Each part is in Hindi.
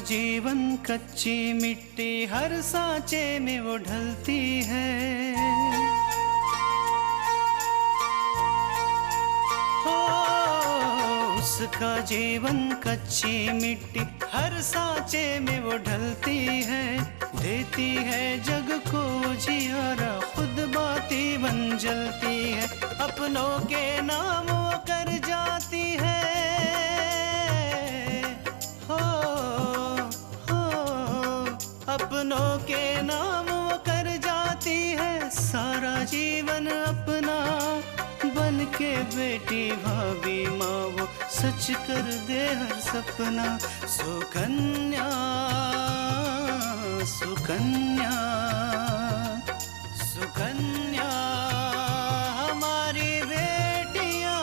जीवन कच्ची मिट्टी हर सांचे में वो ढलती है। हो उसका जीवन कच्ची मिट्टी हर सांचे में वो ढलती है। देती है जग को जियारा खुद बाती बन जलती है। अपनों के नाम वो कर जाती है। अपनों के नाम वो कर जाती है। सारा जीवन अपना बन के बेटी भाभी माँ वो सच कर दे हर सपना। सुकन्या सुकन्या सुकन्या हमारी बेटियाँ।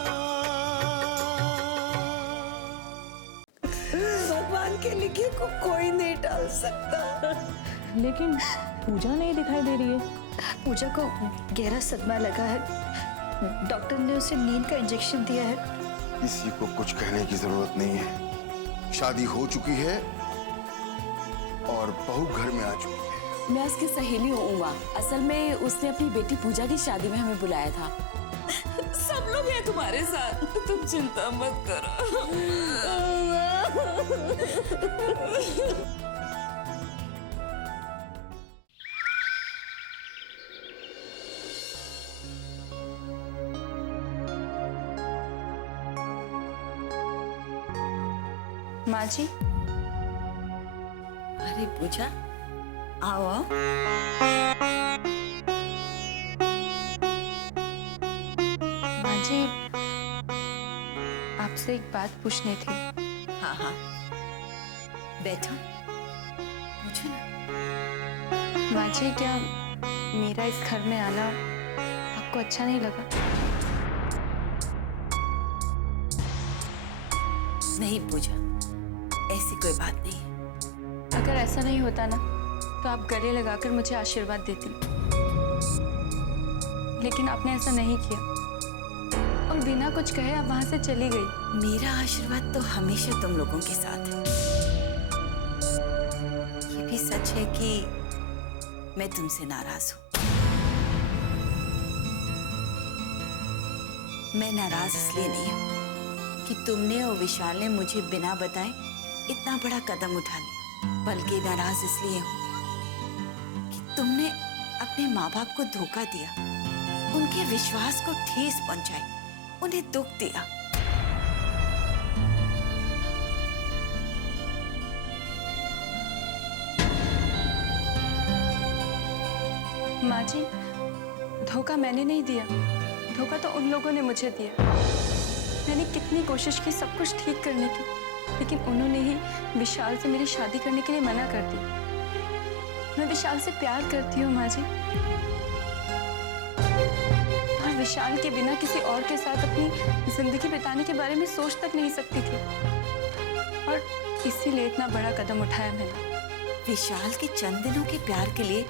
भगवान के लिखे को कोई नहीं टाल सकता। लेकिन पूजा नहीं दिखाई दे रही है। पूजा को गहरा सदमा लगा है। डॉक्टर ने उसे नींद का इंजेक्शन दिया है। किसी को कुछ कहने की जरूरत नहीं है। शादी हो चुकी है और बहू घर में आ चुकी है। मैं उसकी सहेली हूँ उमा। असल में उसने अपनी बेटी पूजा की शादी में हमें बुलाया था। सब लोग हैं तुम्हारे साथ, तुम चिंता मत करो। माँ जी। अरे पूजा आओ। माँ जी आपसे एक बात पूछनी थी। हाँ हाँ बैठो, पूछो ना। माँ जी क्या मेरा इस घर में आना आपको अच्छा नहीं लगा? नहीं पूजा, ऐसी कोई बात नहीं। अगर ऐसा नहीं होता ना तो आप गले लगाकर मुझे आशीर्वाद देती, लेकिन आपने ऐसा नहीं किया और बिना कुछ कहे आप वहां से चली गई। मेरा आशीर्वाद तो हमेशा तुम लोगों के साथ है। ये भी सच है कि मैं तुमसे नाराज हूं। मैं नाराज इसलिए नहीं हूं कि तुमने और विशाल ने मुझे बिना बताए इतना बड़ा कदम उठा लिया, बल्कि नाराज इसलिए हूं कि तुमने अपने माँ बाप को धोखा दिया, उनके विश्वास को ठेस पहुंचाई, उन्हें दुख दिया। माँ जी धोखा मैंने नहीं दिया, धोखा तो उन लोगों ने मुझे दिया। मैंने कितनी कोशिश की सब कुछ ठीक करने की, लेकिन उन्होंने ही विशाल से मेरी शादी करने के लिए मना कर दी। मैं विशाल से प्यार करती हूँ माँ जी, और विशाल के बिना किसी और के साथ अपनी जिंदगी बिताने के बारे में सोच तक नहीं सकती थी, और इसीलिए इतना बड़ा कदम उठाया मैंने। विशाल के चंद दिनों के प्यार के लिए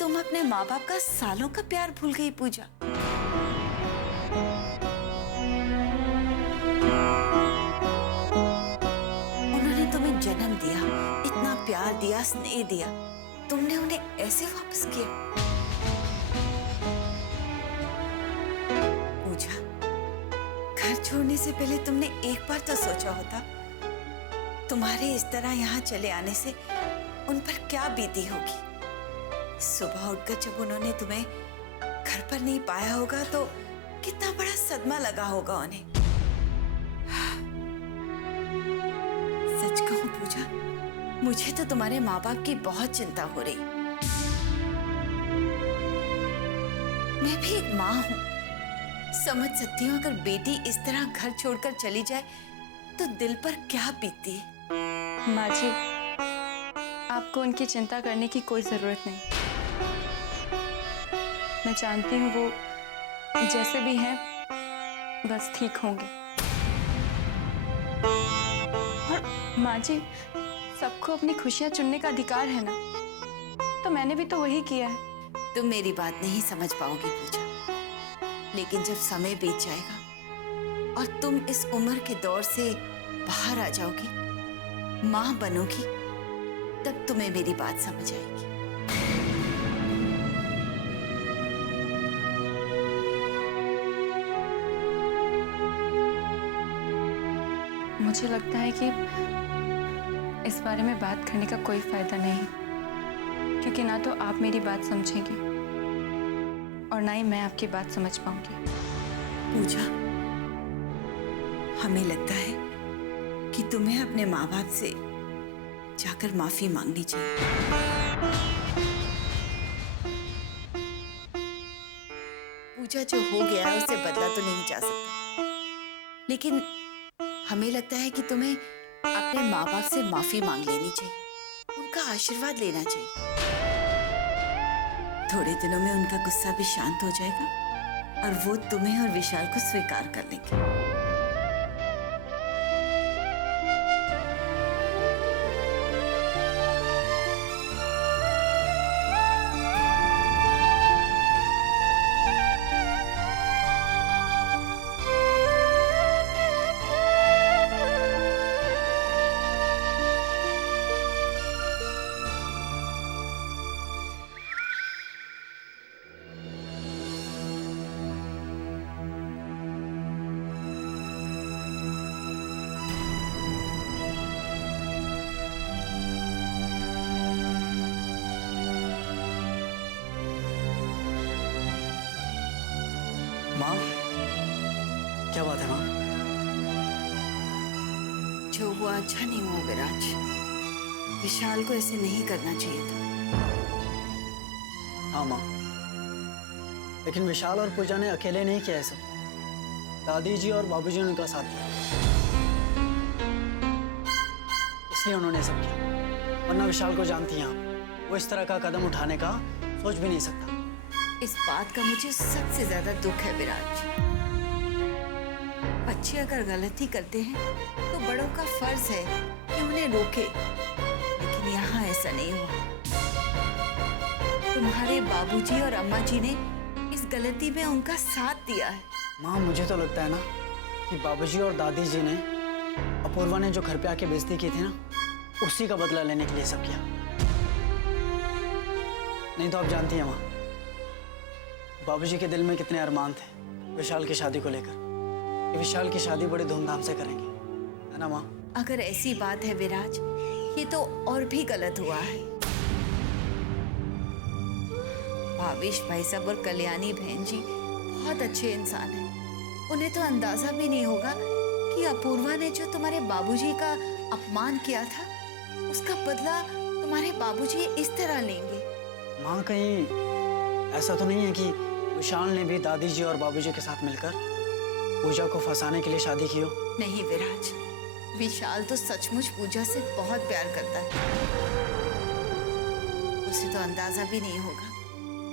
तुम अपने माँ बाप का सालों का प्यार भूल गई पूजा। उन्होंने तुम्हें जन्म दिया, इतना प्यार दिया, स्नेह दिया, तुमने उन्हें ऐसे वापस किया। पूजा, घर छोड़ने से पहले तुमने एक बार तो सोचा होता तुम्हारे इस तरह यहाँ चले आने से उन पर क्या बीती होगी। सुबह उठकर जब उन्होंने तुम्हें घर पर नहीं पाया होगा तो कितना बड़ा सदमा लगा होगा उन्हें। सच कहूं पूजा, मुझे तो तुम्हारे माँ बाप की बहुत चिंता हो रही। मैं भी एक माँ हूं, समझ सकती हूँ अगर बेटी इस तरह घर छोड़कर चली जाए तो दिल पर क्या बीतती है। माँ जी आपको उनकी चिंता करने की कोई जरूरत नहीं। मैं जानती हूँ वो जैसे भी हैं बस ठीक होंगे। और माँ जी सबको अपनी खुशियाँ चुनने का अधिकार है ना, तो मैंने भी तो वही किया है। तुम मेरी बात नहीं समझ पाओगी पूजा, लेकिन जब समय बीत जाएगा और तुम इस उम्र के दौर से बाहर आ जाओगी, माँ बनोगी, तब तुम्हें मेरी बात समझ आएगी। मुझे लगता है कि इस बारे में बात करने का कोई फायदा नहीं, क्योंकि ना तो आप मेरी बात समझेंगी और ना ही मैं आपकी बात समझ पाऊंगी। पूजा, हमें लगता है कि तुम्हें अपने माँ बाप से जाकर माफी मांगनी चाहिए। पूजा, जो हो गया है उसे बदला तो नहीं जा सकता, लेकिन हमें लगता है कि तुम्हें अपने माँ बाप से माफी मांग लेनी चाहिए, उनका आशीर्वाद लेना चाहिए। थोड़े दिनों में उनका गुस्सा भी शांत हो जाएगा और वो तुम्हें और विशाल को स्वीकार कर लेंगे। माँ, क्या बात है माँ? जो हुआ अच्छा नहीं हुआ विराज। विशाल को ऐसे नहीं करना चाहिए था। हाँ माँ, लेकिन विशाल और पूजा ने अकेले नहीं किया ऐसा। दादी जी और बाबूजी ने उनका साथ दिया, इसलिए उन्होंने सब किया। वरना विशाल को जानती हैं आप, वो इस तरह का कदम उठाने का सोच भी नहीं सकता। इस बात का मुझे सबसे ज्यादा दुख है विराज। बच्चे अगर गलती करते हैं तो बड़ों का फर्ज है कि उन्हें रोके, लेकिन यहाँ ऐसा नहीं हुआ। तुम्हारे बाबूजी और अम्मा जी ने इस गलती में उनका साथ दिया है। माँ, मुझे तो लगता है ना कि बाबूजी और दादी जी ने अपूर्वा ने जो घर पे आके बेइज्जती की थी ना, उसी का बदला लेने के लिए सब किया। नहीं तो आप जानती हैं माँ, बाबूजी के दिल में कितने अरमान थे विशाल की शादी को लेकर, कि विशाल की शादी बड़े धूमधाम से करेंगे, है ना माँ? अगर ऐसी बात है विराज, ये तो और भी गलत हुआ है। भावेश भाई साहब और कल्याणी बहन जी बहुत अच्छे इंसान हैं। उन्हें तो अंदाजा भी नहीं होगा कि अपूर्वा ने जो तुम्हारे बाबूजी का अपमान किया था, उसका बदला तुम्हारे बाबूजी इस तरह लेंगे। माँ, कहीं ऐसा तो नहीं है कि विशाल ने भी दादी जी और बाबूजी के साथ मिलकर पूजा को फंसाने के लिए शादी की हो? नहीं विराज, विशाल तो सचमुच पूजा से बहुत प्यार करता है। उसे तो अंदाजा भी नहीं होगा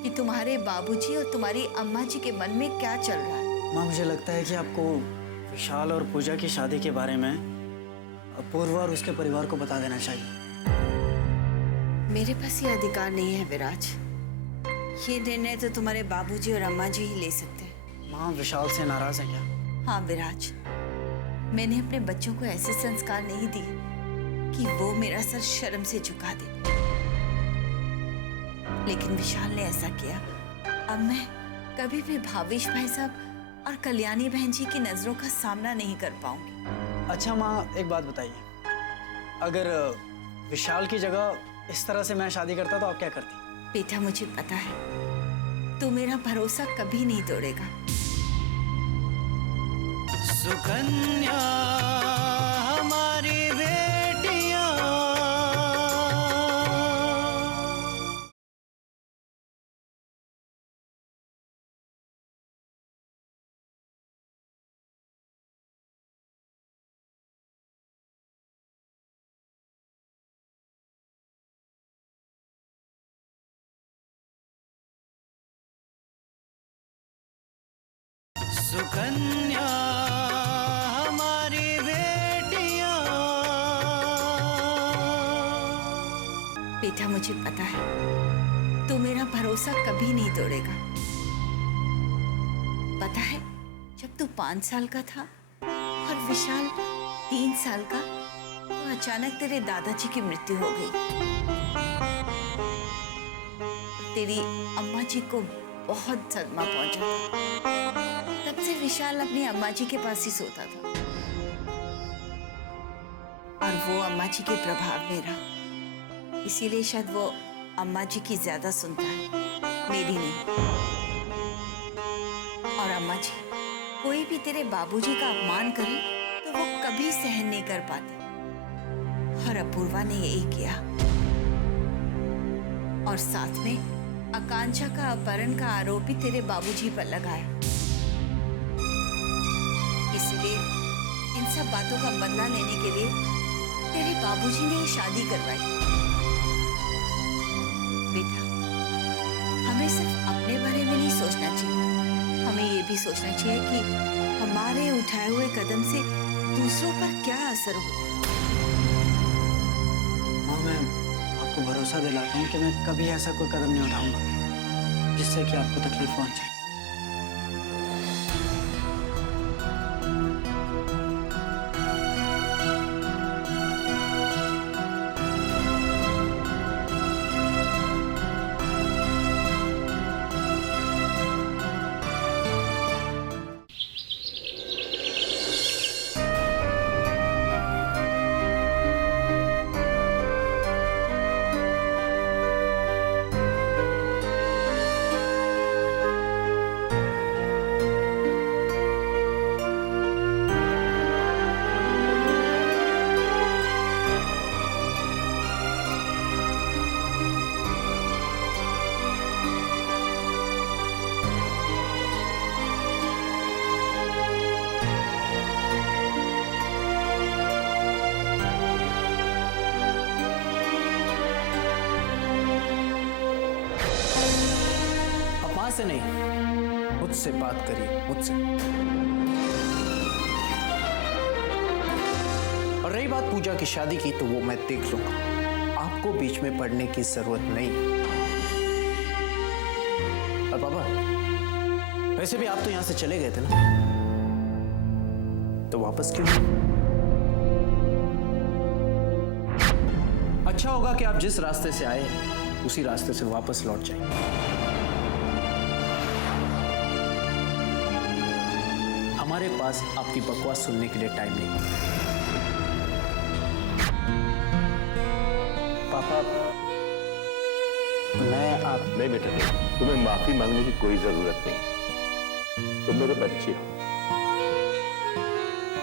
कि तुम्हारे बाबूजी और तुम्हारी अम्मा जी के मन में क्या चल रहा है। माँ, मुझे लगता है कि आपको विशाल और पूजा की शादी के बारे में अपूर्वा और उसके परिवार को बता देना चाहिए। मेरे पास ये अधिकार नहीं है विराज। ये निर्णय तो तुम्हारे बाबूजी और अम्मा जी ही ले सकते हैं। माँ, विशाल से नाराज है क्या? हाँ विराज, मैंने अपने बच्चों को ऐसे संस्कार नहीं दिए कि वो मेरा सर शर्म से झुका दे, लेकिन विशाल ने ऐसा किया। अब मैं कभी भी भावेश भाई साहब और कल्याणी बहन जी की नजरों का सामना नहीं कर पाऊंगी। अच्छा माँ, एक बात बताइए, अगर विशाल की जगह इस तरह से मैं शादी करता तो आप क्या करती? बेटा, मुझे पता है तू मेरा भरोसा कभी नहीं तोड़ेगा। सुकन्या हमारी बेटियां, सुकन्या हमारी बेटियां। बेटा, मुझे पता है तू मेरा भरोसा कभी नहीं तोड़ेगा। पता है, जब तू 5 साल का था और विशाल 3 साल का, तो अचानक तेरे दादाजी की मृत्यु हो गई। तेरी अम्मा जी को बहुत सदमा पहुंचा था। तब से विशाल अपनी अम्मा जी के पास ही सोता था और वो अम्मा जी के प्रभाव में रहा। इसीलिए शायद वो अम्मा जी की ज्यादा सुनता है, मेरी नहीं। और अम्मा जी, कोई भी तेरे बाबूजी का अपमान करे तो वो कभी सहन नहीं कर पाती, और अपूर्वा ने यही किया। और साथ में आकांक्षा का अपहरण का आरोप भी तेरे बाबूजी पर लगाया। इसलिए इन सब बातों का बदला लेने के लिए तेरे बाबूजी ने ये शादी करवाई। बेटा, हमें सिर्फ अपने बारे में नहीं सोचना चाहिए, हमें ये भी सोचना चाहिए कि हमारे उठाए हुए कदम से दूसरों पर क्या असर होता है। हाँ, मैं आपको भरोसा दिलाता हूँ कि मैं कभी ऐसा कोई कदम नहीं उठाऊंगा जिससे कि आपको तकलीफ पहुंचे। से नहीं, मुझसे बात करिए, मुझसे। और रही बात पूजा की शादी की, तो वो मैं देख लूंगा, आपको बीच में पड़ने की जरूरत नहीं। और पापा, वैसे भी आप तो यहां से चले गए थे ना, तो वापस क्यों? अच्छा होगा कि आप जिस रास्ते से आए उसी रास्ते से वापस लौट जाएं। हमारे पास आपकी बकवास सुनने के लिए टाइम नहीं। पापा, मैं आप नहीं बेटा, नहीं, तुम्हें माफी मांगने की कोई जरूरत नहीं। तुम मेरे बच्चे हो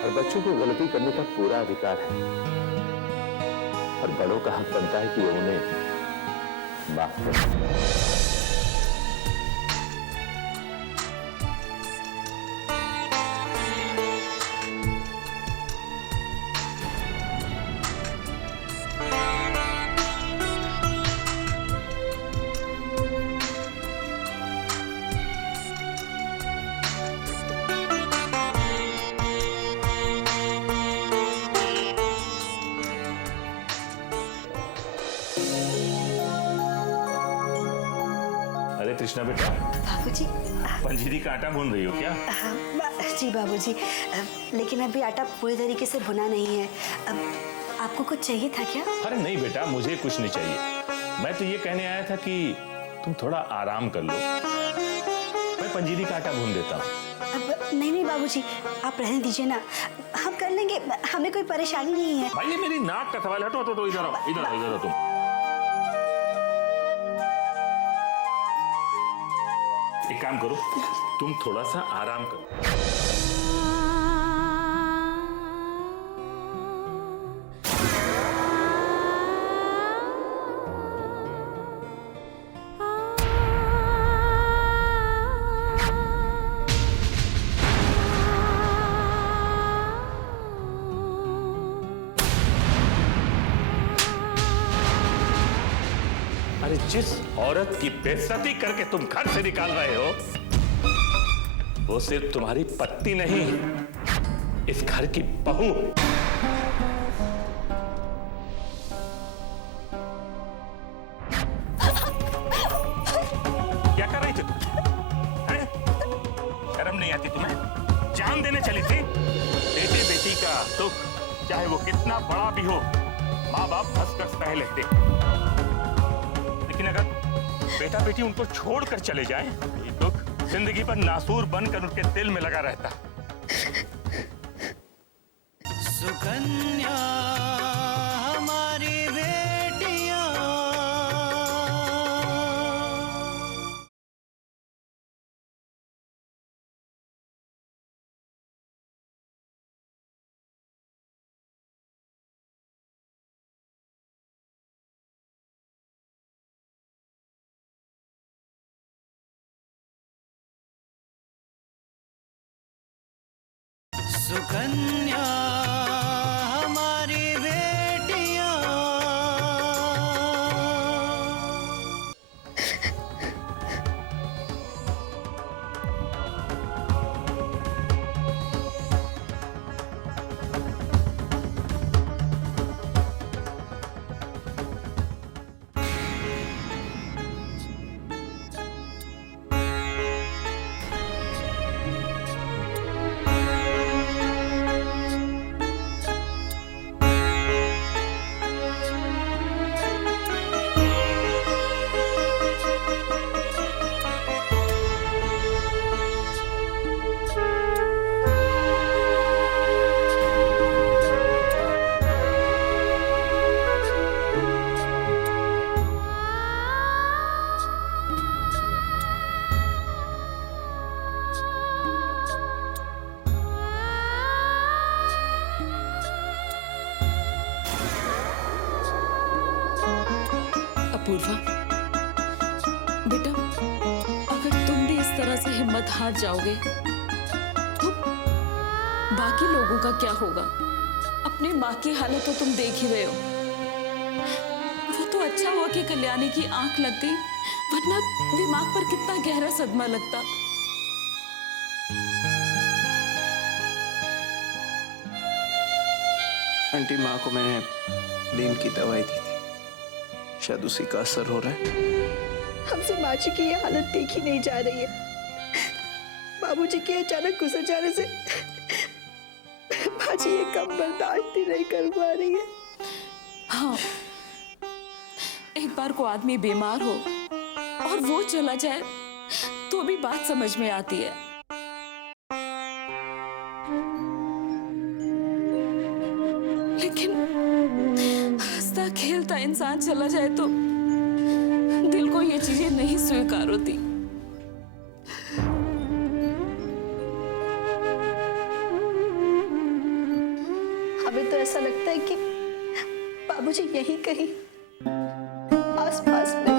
और बच्चों को गलती करने का पूरा अधिकार है, और बड़ों का हक बनता है कि वो उन्हें माफ करें। कृष्णा बेटा, बाबूजी, पंजीरी का आटा भून रही हो क्या? जी बाबूजी, लेकिन अभी आटा पूरी तरीके से भुना नहीं है। अब आपको कुछ चाहिए था क्या? अरे नहीं बेटा, मुझे कुछ नहीं चाहिए। मैं तो ये कहने आया था कि तुम थोड़ा आराम कर लो, मैं पंजीरी का आटा भून देता हूँ। नहीं बाबूजी, आप रहने दीजिए ना, हम कर लेंगे, हमें कोई परेशानी नहीं है। भाई, ये मेरी नाक का सवाल। हटो हटो, इधर आओ, इधर आओ, इधर आओ तुम। एक काम करो, तुम थोड़ा सा आराम करो। अरे जिस औरत की बेइज्जती करके तुम घर से निकाल रहे हो, वो सिर्फ तुम्हारी पत्नी नहीं, इस घर की बहू। क्या कर रही थी? शर्म नहीं आती तुम्हें? जान देने चली थी? बेटे बेटी का दुख चाहे वो कितना बड़ा भी हो, माँ बाप हंसकर सह लेते। लेकिन अगर बेटा बेटी उनको छोड़कर चले जाए तो ये दुख जिंदगी पर नासूर बनकर उनके दिल में लगा रहता। सुकन्या हमारी बेटियां, सुकन्या हमारी बेटियां। अपूर्वा, बेटा, अगर तुम भी इस तरह से हिम्मत हार जाओगे तो बाकी लोगों का क्या होगा? अपनी माँ की हालत तो तुम देख ही रहे हो। वो तो अच्छा हुआ कि कल्याणी की आंख लग गई, वरना दिमाग पर कितना गहरा सदमा लगता। आंटी, माँ को मैंने नींद की दवाई दी थी, शायद उसी का असर हो रहा है। हमसे माँ जी की ये हालत देखी नहीं जा रही है। बाबूजी के अचानक गुजर जाने से माँ जी ये कम बर्दाश्त ही नहीं कर पा रही है। हाँ, एक बार को आदमी बीमार हो और वो चला जाए तो भी बात समझ में आती है। लेकिन हंसता खेलता इंसान चला जाए तो दिल को ये चीजें नहीं स्वीकार होती। हमें तो ऐसा लगता है कि बाबूजी यहीं कहीं आसपास में।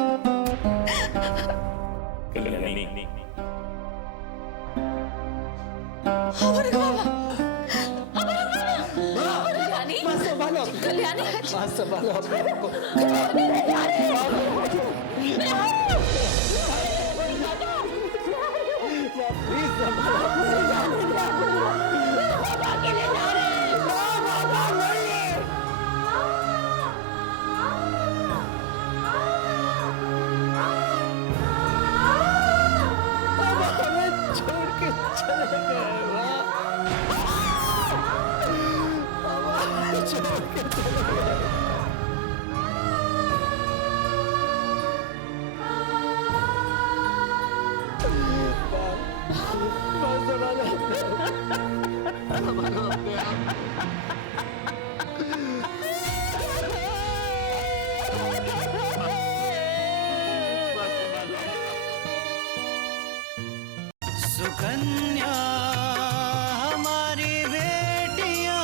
सुकन्या हमारी बेटियां।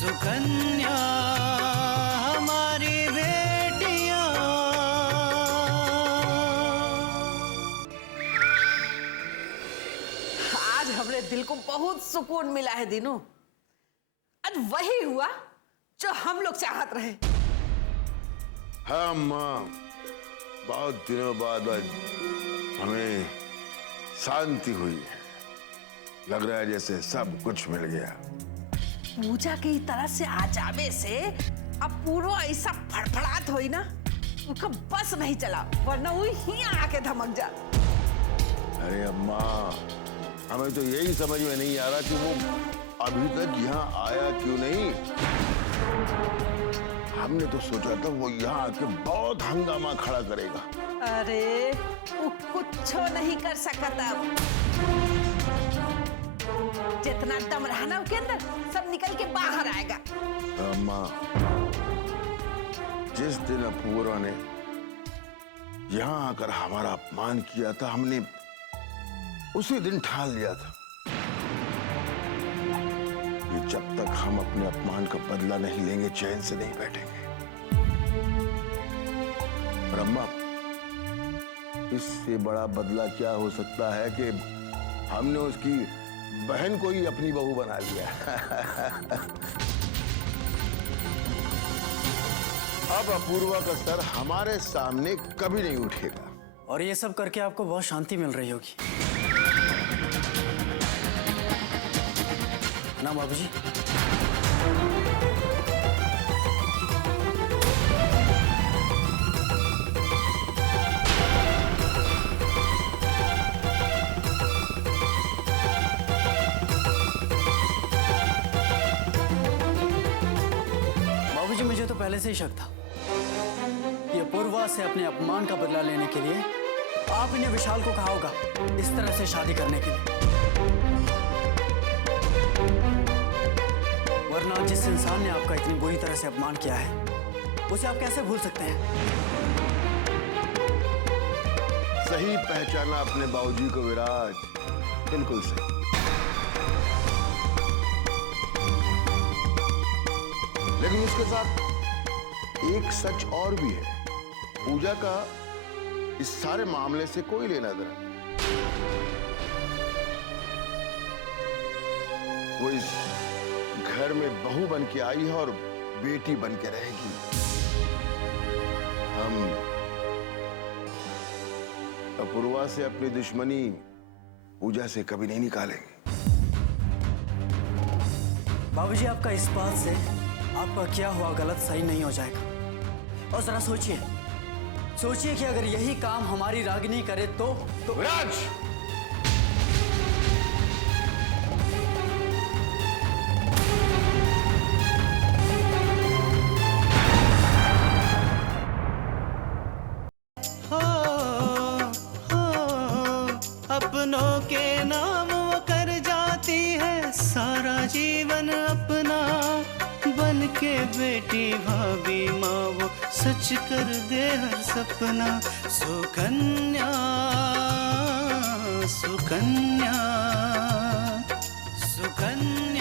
सुकन्या हमारी बेटियां। आज हमरे दिल को बहुत सुकून मिला है दीनू। आज वही हुआ जो हम लोग चाहत रहे। हाँ माँ, बहुत दिनों बाद आज हमें शांति हुई है। लग रहा है जैसे सब कुछ मिल गया। पूजा की तरह से आ जावे से अब पूरा ऐसा फड़फड़ात होई ना, उसका बस नहीं चला, वरना वो ही आके धमक जा। अरे अम्मा, हमें तो यही समझ में नहीं आ रहा कि वो अभी तक यहाँ आया क्यों नहीं। हमने तो सोचा था वो यहाँ आके बहुत हंगामा खड़ा करेगा। अरे वो कुछ नहीं कर सकता। जितना दम रहना उसके अंदर सब निकल के बाहर आएगा। अम्मा, जिस दिन अपूर्वा ने यहाँ आकर हमारा अपमान किया था, हमने उसी दिन ठान लिया था कि जब तक हम अपने अपमान का बदला नहीं लेंगे चैन से नहीं बैठेंगे। और अम्मा, इससे बड़ा बदला क्या हो सकता है कि हमने उसकी बहन को ही अपनी बहू बना लिया। अब अपूर्वा का सर हमारे सामने कभी नहीं उठेगा। और ये सब करके आपको बहुत शांति मिल रही होगी, है ना बाबूजी? बाबूजी, मुझे तो पहले से ही शक था कि अपूर्वा से अपने अपमान का बदला लेने के लिए आपने विशाल को कहा होगा इस तरह से शादी करने के लिए। वरना जिस इंसान ने आपका इतनी बुरी तरह से अपमान किया है, उसे आप कैसे भूल सकते हैं? सही पहचाना अपने बाबूजी को विराज, बिल्कुल सही। लेकिन उसके साथ एक सच और भी है। पूजा का इस सारे मामले से कोई लेना देना नहीं। वो इस घर में बहू बन के आई है और बेटी बन के रहेगी। हम अपूर्वा से अपनी दुश्मनी पूजा से कभी नहीं निकालेंगे। बाबूजी, आपका इस बात से आपका किया हुआ गलत सही नहीं हो जाएगा। और जरा सोचिए कि अगर यही काम हमारी रागिनी करे तो विराज, अपनों के नाम वो कर जाती है सारा जीवन अपना। बन के बेटी भाभी माँ वो सच कर दे हर सपना। सुकन्या सुकन्या सुकन्या।